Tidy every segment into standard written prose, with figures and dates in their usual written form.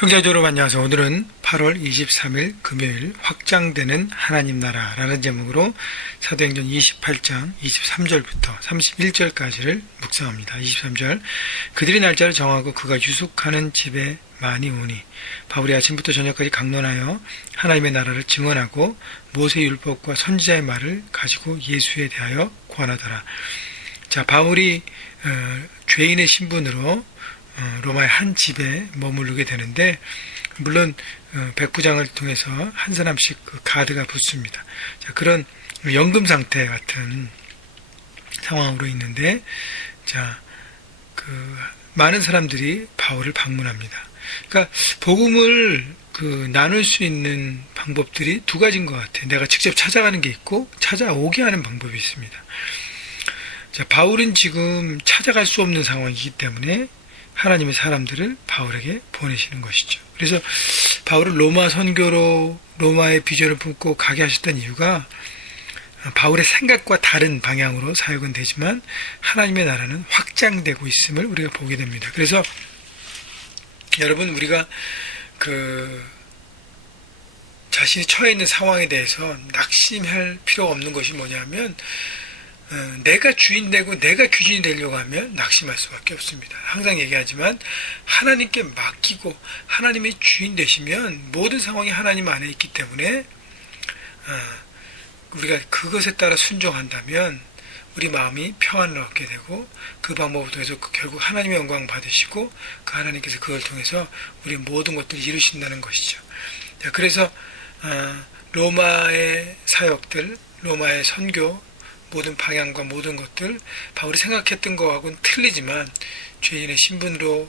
형제자 여러분 안녕하세요. 오늘은 8월 23일 금요일 확장되는 하나님 나라라는 제목으로 사도행전 28장 23절부터 31절까지를 묵상합니다. 23절 그들이 날짜를 정하고 그가 유숙하는 집에 많이 오니 바울이 아침부터 저녁까지 강론하여 하나님의 나라를 증언하고 모세의 율법과 선지자의 말을 가지고 예수에 대하여 권하더라. 자, 바울이 죄인의 신분으로 로마의 한 집에 머무르게 되는데, 물론 백부장을 통해서 한 사람씩 그 가드가 붙습니다. 자, 그런 연금 상태 같은 상황으로 있는데, 자, 많은 사람들이 바울을 방문합니다. 그러니까 복음을 나눌 수 있는 방법들이 두 가지인 것 같아요. 내가 직접 찾아가는 게 있고 찾아오게 하는 방법이 있습니다. 자, 바울은 지금 찾아갈 수 없는 상황이기 때문에 하나님의 사람들을 바울에게 보내시는 것이죠. 그래서 바울을 로마 선교로 로마의 비전을 품고 가게 하셨던 이유가 바울의 생각과 다른 방향으로 사역은 되지만 하나님의 나라는 확장되고 있음을 우리가 보게 됩니다. 그래서 여러분, 우리가 자신이 처해 있는 상황에 대해서 낙심할 필요가 없는 것이 뭐냐면, 내가 주인 되고 내가 귀신이 되려고 하면 낙심할 수밖에 없습니다. 항상 얘기하지만 하나님께 맡기고 하나님의 주인 되시면 모든 상황이 하나님 안에 있기 때문에 우리가 그것에 따라 순종한다면 우리 마음이 평안을 얻게 되고, 그 방법을 통해서 결국 하나님의 영광 받으시고 그 하나님께서 그걸 통해서 우리 모든 것들을 이루신다는 것이죠. 그래서 로마의 사역들, 로마의 선교, 모든 방향과 모든 것들, 바울이 생각했던 것하고는 틀리지만 죄인의 신분으로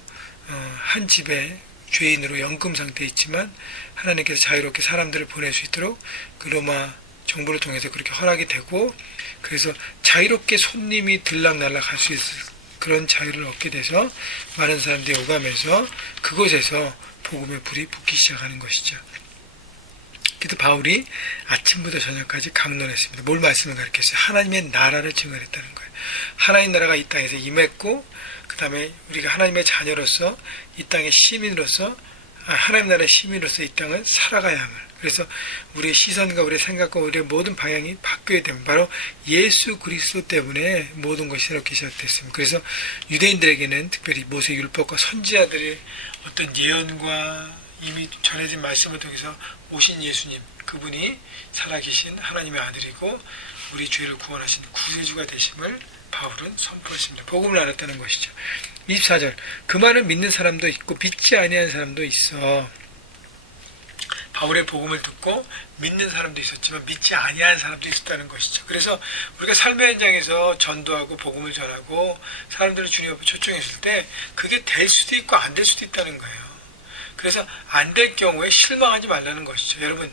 한 집에 죄인으로 연금 상태에 있지만 하나님께서 자유롭게 사람들을 보낼 수 있도록 그 로마 정부를 통해서 그렇게 허락이 되고, 그래서 자유롭게 손님이 들락날락 할 수 있을 그런 자유를 얻게 돼서 많은 사람들이 오가면서 그곳에서 복음의 불이 붙기 시작하는 것이죠. 그래서 바울이 아침부터 저녁까지 강론했습니다. 뭘 말씀을 가르쳤어요? 하나님의 나라를 증언했다는 거예요. 하나님 나라가 이 땅에서 임했고, 그 다음에 우리가 하나님의 자녀로서 이 땅의 시민으로서, 하나님 나라의 시민으로서 이 땅을 살아가야 함을. 그래서 우리의 시선과 우리의 생각과 우리의 모든 방향이 바뀌어야 됩니다. 바로 예수 그리스도 때문에 모든 것이 새롭게 시작됐습니다. 그래서 유대인들에게는 특별히 모세 율법과 선지자들의 어떤 예언과 이미 전해진 말씀을 통해서 오신 예수님, 그분이 살아계신 하나님의 아들이고 우리 죄를 구원하신 구세주가 되심을 바울은 선포했습니다. 복음을 알았다는 것이죠. 24절 그 말을 믿는 사람도 있고 믿지 아니하는 사람도 있어. 바울의 복음을 듣고 믿는 사람도 있었지만 믿지 아니하는 사람도 있었다는 것이죠. 그래서 우리가 삶의 현장에서 전도하고 복음을 전하고 사람들을 주님 앞에 초청했을 때 그게 될 수도 있고 안 될 수도 있다는 거예요. 그래서 안 될 경우에 실망하지 말라는 것이죠. 여러분,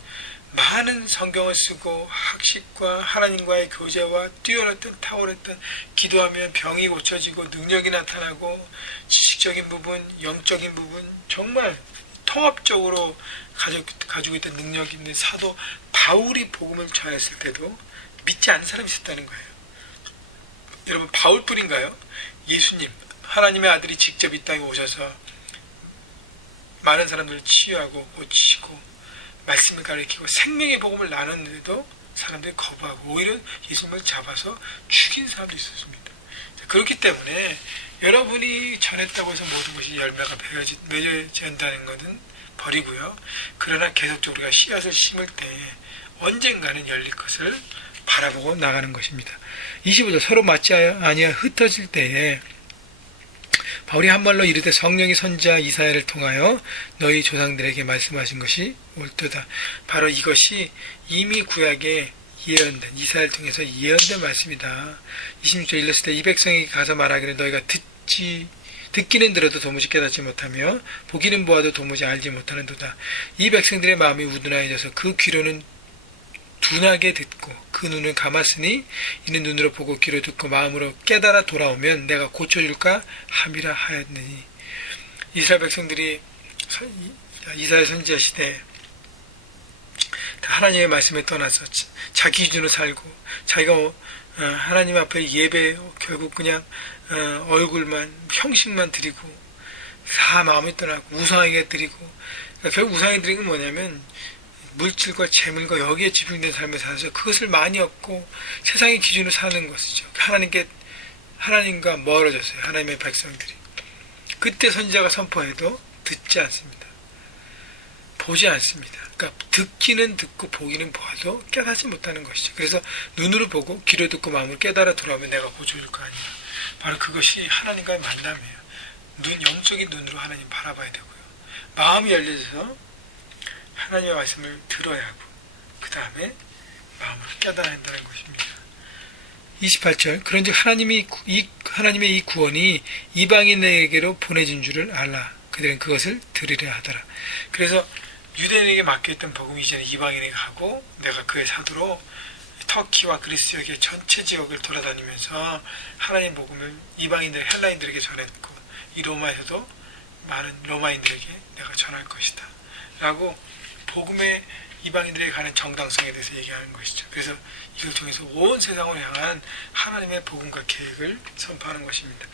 많은 성경을 쓰고 학식과 하나님과의 교제와 뛰어났던 탁월했던, 기도하면 병이 고쳐지고 능력이 나타나고 지식적인 부분, 영적인 부분, 정말 통합적으로 가지고 있던 능력이 있는 사도 바울이 복음을 전했을 때도 믿지 않는 사람이 있었다는 거예요. 여러분, 바울뿐인가요? 예수님, 하나님의 아들이 직접 이 땅에 오셔서 많은 사람들을 치유하고 고치시고 말씀을 가르치고 생명의 복음을 나눴는데도 사람들이 거부하고 오히려 예수님을 잡아서 죽인 사람도 있었습니다. 그렇기 때문에 여러분이 전했다고 해서 모든 것이 열매가 맺어져야 한다는 것은 버리고요. 그러나 계속적으로 우리가 씨앗을 심을 때 언젠가는 열릴 것을 바라보고 나가는 것입니다. 25절 서로 맞지 아니하 흩어질 때에 바울이 한 말로 이르되 성령이 선지자 이사야를 통하여 너희 조상들에게 말씀하신 것이 옳도다. 바로 이것이 이미 구약에 예언된, 이사야를 통해서 예언된 말씀이다. 26절 일렀을 때 이 백성에게 가서 말하기를 너희가 듣기는 들어도 도무지 깨닫지 못하며 보기는 보아도 도무지 알지 못하는도다. 이 백성들의 마음이 우둔하여져서 그 귀로는 둔하게 듣고 그 눈을 감았으니 이는 눈으로 보고 귀로 듣고 마음으로 깨달아 돌아오면 내가 고쳐줄까 함이라 하였느니. 이스라엘 백성들이 이사야 선지자 시대에 하나님의 말씀에 떠나서 자기 기준으로 살고 자기가 하나님 앞에 예배 결국 그냥 얼굴만 형식만 드리고 다 마음이 떠나고 우상에게 드리고, 그러니까 결국 우상에게 드리는 건 뭐냐면 물질과 재물과 여기에 집중된 삶을 살아서 그것을 많이 얻고 세상의 기준으로 사는 것이죠. 하나님과 멀어졌어요. 하나님의 백성들이. 그때 선지자가 선포해도 듣지 않습니다. 보지 않습니다. 그러니까 듣기는 듣고 보기는 보아도 깨닫지 못하는 것이죠. 그래서 눈으로 보고 귀로 듣고 마음으로 깨달아 돌아오면 내가 고쳐줄 거 아니에요. 바로 그것이 하나님과의 만남이에요. 영적인 눈으로 하나님 바라봐야 되고요. 마음이 열려져서 하나님의 말씀을 들어야 하고 그 다음에 마음으로 깨달아야 한다는 것입니다. 28절 그런즉 하나님의 이 구원이 이방인에게로 보내진 줄을 알라. 그들은 그것을 들으려 하더라. 그래서 유대인에게 맡겨있던 복음이 이제는 이방인에게 가고 내가 그의 사도로 터키와 그리스 지역의 전체 지역을 돌아다니면서 하나님 복음을 이방인들, 헬라인들에게 전했고 이 로마에서도 많은 로마인들에게 내가 전할 것이다. 라고 복음의 이방인들에게 가는 정당성에 대해서 얘기하는 것이죠. 그래서 이걸 통해서 온 세상을 향한 하나님의 복음과 계획을 선포하는 것입니다.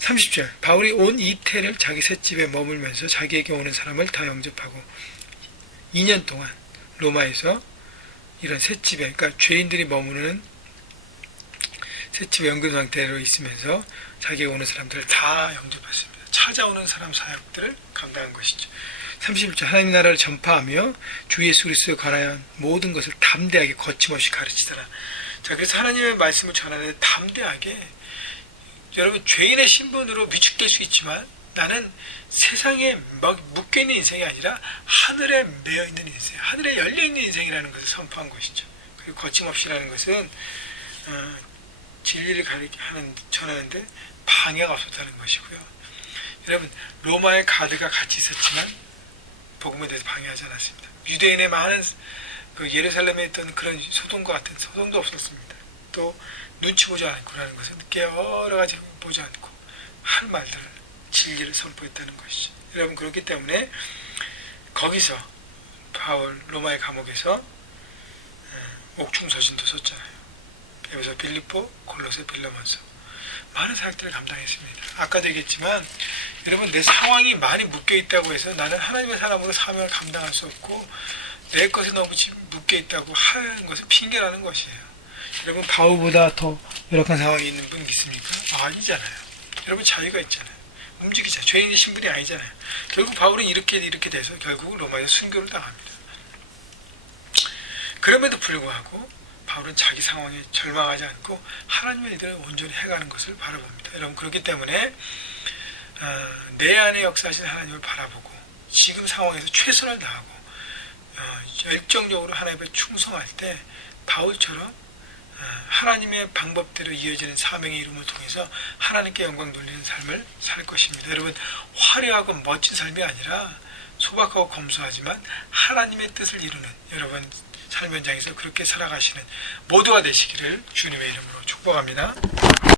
30절 바울이 온 이태를 자기 셋집에 머물면서 자기에게 오는 사람을 다 영접하고 2년 동안 로마에서 이런 셋집에, 그러니까 죄인들이 머무는 셋집에 연금 상태로 있으면서 자기에게 오는 사람들을 다 영접했습니다. 찾아오는 사람 사역들을 감당한 것이죠. 31절 하나님 나라를 전파하며 주 예수 그리스도에 관한 모든 것을 담대하게 거침없이 가르치더라. 자, 그래서 하나님의 말씀을 전하는데 담대하게, 여러분 죄인의 신분으로 위축될 수 있지만 나는 세상에 묶여있는 인생이 아니라 하늘에 매여있는 인생, 하늘에 열려있는 인생이라는 것을 선포한 것이죠. 그리고 거침없이라는 것은 진리를 전하는데 방해가 없었다는 것이고요. 여러분 로마의 가드가 같이 있었지만 복음에 대해서 방해하지 않았습니다. 유대인의 많은 예루살렘에 있던 그런 소돔과 같은 소돔도 없었습니다. 또 눈치 보지 않고라는 것은 여러 가지 보지 않고 할 말들을 진리를 선포했다는 것이죠. 여러분 그렇기 때문에 거기서 바울 로마의 감옥에서 옥중서신도 썼잖아요. 여기서 빌립보, 골로새, 빌레몬서 많은 사역들을 감당했습니다. 아까도 얘기했지만 여러분 내 상황이 많이 묶여있다고 해서 나는 하나님의 사람으로 사명을 감당할 수 없고 내 것에 너무 묶여있다고 하는 것은 핑계라는 것이에요. 여러분 바울보다 더 열악한 상황이 있는 분 있습니까? 아니잖아요. 여러분 자유가 있잖아요. 움직이자. 죄인의 신분이 아니잖아요. 결국 바울은 이렇게 돼서 결국 로마에서 순교를 당합니다. 그럼에도 불구하고 바울은 자기 상황에 절망하지 않고 하나님의 일들을 온전히 해가는 것을 바라봅니다. 여러분 그렇기 때문에 내 안에 역사하신 하나님을 바라보고 지금 상황에서 최선을 다하고 열정적으로 하나님께 충성할 때 바울처럼 하나님의 방법대로 이어지는 사명의 이름을 통해서 하나님께 영광 돌리는 삶을 살 것입니다. 여러분 화려하고 멋진 삶이 아니라 소박하고 검소하지만 하나님의 뜻을 이루는 여러분 삶 현장에서 그렇게 살아가시는 모두가 되시기를 주님의 이름으로 축복합니다.